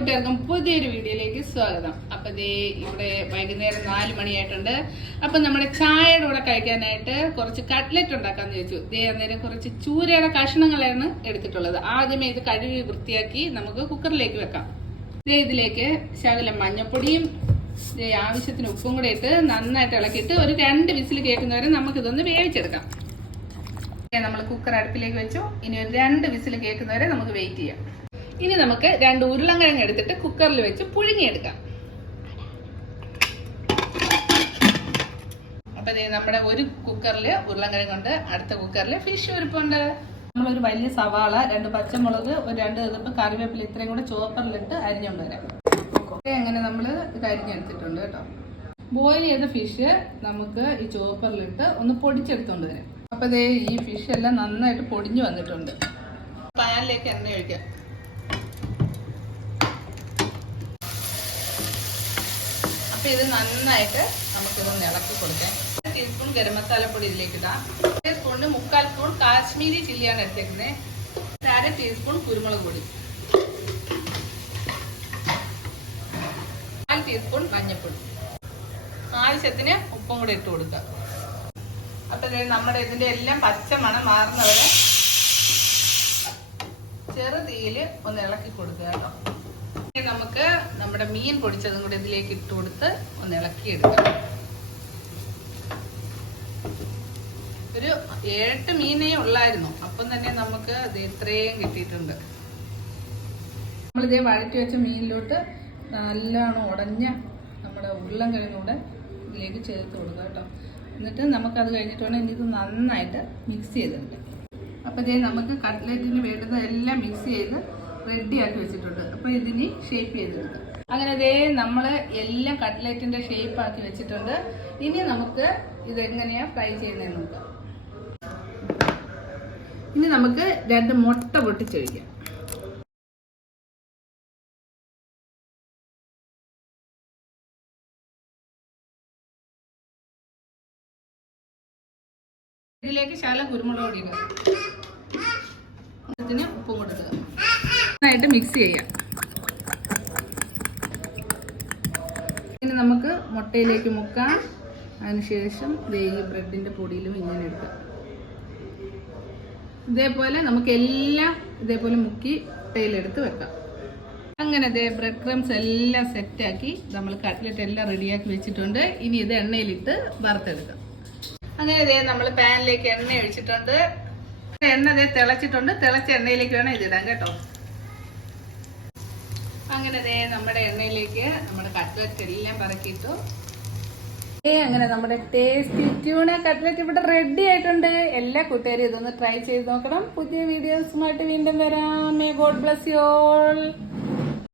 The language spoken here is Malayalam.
കൂട്ടുകാർക്കും പുതിയൊരു വീഡിയോയിലേക്ക് സ്വാഗതം. അപ്പൊ ഇവിടെ വൈകുന്നേരം 4 മണിയായിട്ടുണ്ട്. അപ്പൊ നമ്മുടെ ചായയുടെ കൂടെ കഴിക്കാനായിട്ട് കുറച്ച് കട്ട്ലറ്റ് ഉണ്ടാക്കാന്ന് ചോദിച്ചു. അന്നേരം കുറച്ച് ചൂരയുടെ കഷ്ണങ്ങളാണ് എടുത്തിട്ടുള്ളത്. ആദ്യമേ ഇത് കഴുകി വൃത്തിയാക്കി നമുക്ക് കുക്കറിലേക്ക് വെക്കാം. ഇതിലേക്ക് ശകലം മഞ്ഞപ്പൊടിയും ആവശ്യത്തിന് ഉപ്പും കൂടെ ഇട്ട് നന്നായിട്ട് ഇളക്കിയിട്ട് ഒരു 2 വിസിൽ കേൾക്കുന്നവരെ നമുക്കിതൊന്ന് വേവിച്ചെടുക്കാം. നമ്മൾ കുക്കർ അടുപ്പിലേക്ക് വെച്ചു. ഇനി ഒരു 2 വിസിൽ കേൾക്കുന്നവരെ നമുക്ക് വെയിറ്റ് ചെയ്യാം. ഇനി നമുക്ക് 2 ഉരുളക്കിഴങ്ങ് എടുത്തിട്ട് കുക്കറിൽ വെച്ച് പുഴുങ്ങിയെടുക്കാം. അപ്പൊ നമ്മുടെ ഒരു കുക്കറില് ഉരുളക്കിഴങ്ങുണ്ട്, അടുത്ത കുക്കറിൽ ഫിഷ് ഇരിപ്പുണ്ട്. നമ്മളൊരു വലിയ സവാള, 2 പച്ചമുളക്, ഒരു 2 ഇതിപ്പോ കറിവേപ്പില ഇത്രയും കൂടെ ചോപ്പറിലിട്ട് അരിഞ്ഞുകൊണ്ട് വരാം. അങ്ങനെ നമ്മൾ ഇത് അരിഞ്ഞെടുത്തിട്ടുണ്ട് കേട്ടോ. ബോയിൽ ചെയ്ത ഫിഷ് നമുക്ക് ഈ ചോപ്പറിലിട്ട് ഒന്ന് പൊടിച്ചെടുത്തോണ്ട് വരാം. അപ്പൊ ഈ ഫിഷ് എല്ലാം നന്നായിട്ട് പൊടിഞ്ഞു വന്നിട്ടുണ്ട്. പാനിലേക്ക് എണ്ണ ഒഴിക്കാം. അപ്പൊ ഇത് നന്നായിട്ട് നമുക്കിതൊന്ന് ഇളക്കി കൊടുക്കാം. 1 ടീസ്പൂൺ ഗരം മസാലപ്പൊടി ഇതിലേക്ക് ഇടാം. 1 സ്പൂണിന് 3/4 സ്പൂൺ കാശ്മീരി ചില്ലിയാണ് എടുത്തേക്കുന്നത്. 1/2 ടീസ്പൂൺ കുരുമുളക് പൊടി, 1/4 ടീസ്പൂൺ മഞ്ഞൾപ്പൊടി, ആവശ്യത്തിന് ഉപ്പും കൂടെ ഇട്ട് കൊടുക്കാം. അപ്പൊ നമ്മുടെ ഇതിന്റെ എല്ലാം പച്ചമണം മാറുന്നവരെ ചെറു തീയില് ഒന്ന് ഇളക്കി കൊടുക്കുക കേട്ടോ. നമുക്ക് നമ്മുടെ മീൻ പൊടിച്ചതും കൂടെ ഇതിലേക്ക് ഇട്ട് കൊടുത്ത് ഒന്ന് ഇളക്കിയെടുക്കാം. ഒരു 7-8 മീനേ ഉള്ളായിരുന്നു. അപ്പം തന്നെ നമുക്ക് ഇത് ഇത്രയും കിട്ടിയിട്ടുണ്ട്. നമ്മളിതേ വഴറ്റി വെച്ച മീനിലോട്ട് നല്ലോണം ഉടഞ്ഞ നമ്മുടെ ഉരുളക്കിഴങ്ങൂടെ ഇതിലേക്ക് ചേർത്ത് കൊടുക്കുക കേട്ടോ. എന്നിട്ട് നമുക്കത് കഴിഞ്ഞിട്ട് വേണം ഇനി ഇത് നന്നായിട്ട് മിക്സ് ചെയ്തിട്ടുണ്ട്. അപ്പം ഇതേ നമുക്ക് കട്ട്ലറ്റിന് വേണ്ടുന്നതെല്ലാം മിക്സ് ചെയ്ത് റെഡിയാക്കി വെച്ചിട്ടുണ്ട്. അപ്പോൾ ഇതിന് ഷേപ്പ് ചെയ്തെടുക്കാം. അങ്ങനെ ഇതേ നമ്മൾ എല്ലാം കട്ട്ലറ്റിൻ്റെ ഷേപ്പാക്കി വെച്ചിട്ടുണ്ട്. ഇനി നമുക്ക് ഇതെങ്ങനെയാണ് ഫ്രൈ ചെയ്യുന്നതെന്ന് നോക്കാം. ഇനി നമുക്ക് 2 മുട്ട പൊട്ടിച്ചൊഴിക്കാം. ഇതിലേക്ക് ശകലം കുരുമുളക് പൊടി ഇടുക. ഇതിന് ഉപ്പും കൊടുക്കുക. നന്നായിട്ട് മിക്സ് ചെയ്യാം. ഇനി നമുക്ക് മുട്ടയിലേക്ക് മുക്കാം. അതിനുശേഷം ഈ ബ്രെഡിന്റെ പൊടിയിലും ഇങ്ങനെ എടുക്കാം. ഇതേപോലെ നമുക്ക് എല്ലാം ഇതേപോലെ മുക്കി മുട്ടയിലെടുത്ത് വെക്കാം. അങ്ങനെ ബ്രെഡ് ക്രംസ് എല്ലാം സെറ്റാക്കി നമ്മൾ കട്ട്ലറ്റ് എല്ലാം റെഡിയാക്കി വെച്ചിട്ടുണ്ട്. ഇനി ഇത് എണ്ണയിലിട്ട് വറുത്തെടുക്കാം. അങ്ങനെ നമ്മൾ പാനിലേക്ക് എണ്ണ ഒഴിച്ചിട്ടുണ്ട്. എണ്ണ തിളച്ചിട്ടുണ്ട്. തിളച്ച എണ്ണയിലേക്ക് വേണം ഇതിടാൻ കേട്ടോ. അങ്ങനെ നമ്മുടെ എണ്ണയിലേക്ക് നമ്മുടെ കട്ട്ലറ്റ് എല്ലാം പറക്കിയിട്ടു. അങ്ങനെ നമ്മുടെ ടേസ്റ്റി ട്യൂണ കട്ട്ലറ്റ് ഇവിടെ റെഡി ആയിട്ടുണ്ട്. എല്ലാ കൂട്ടുകാരും ഇതൊന്ന് ട്രൈ ചെയ്ത് നോക്കണം. പുതിയ വീഡിയോസുമായിട്ട് വീണ്ടും വരാം. May God bless you all.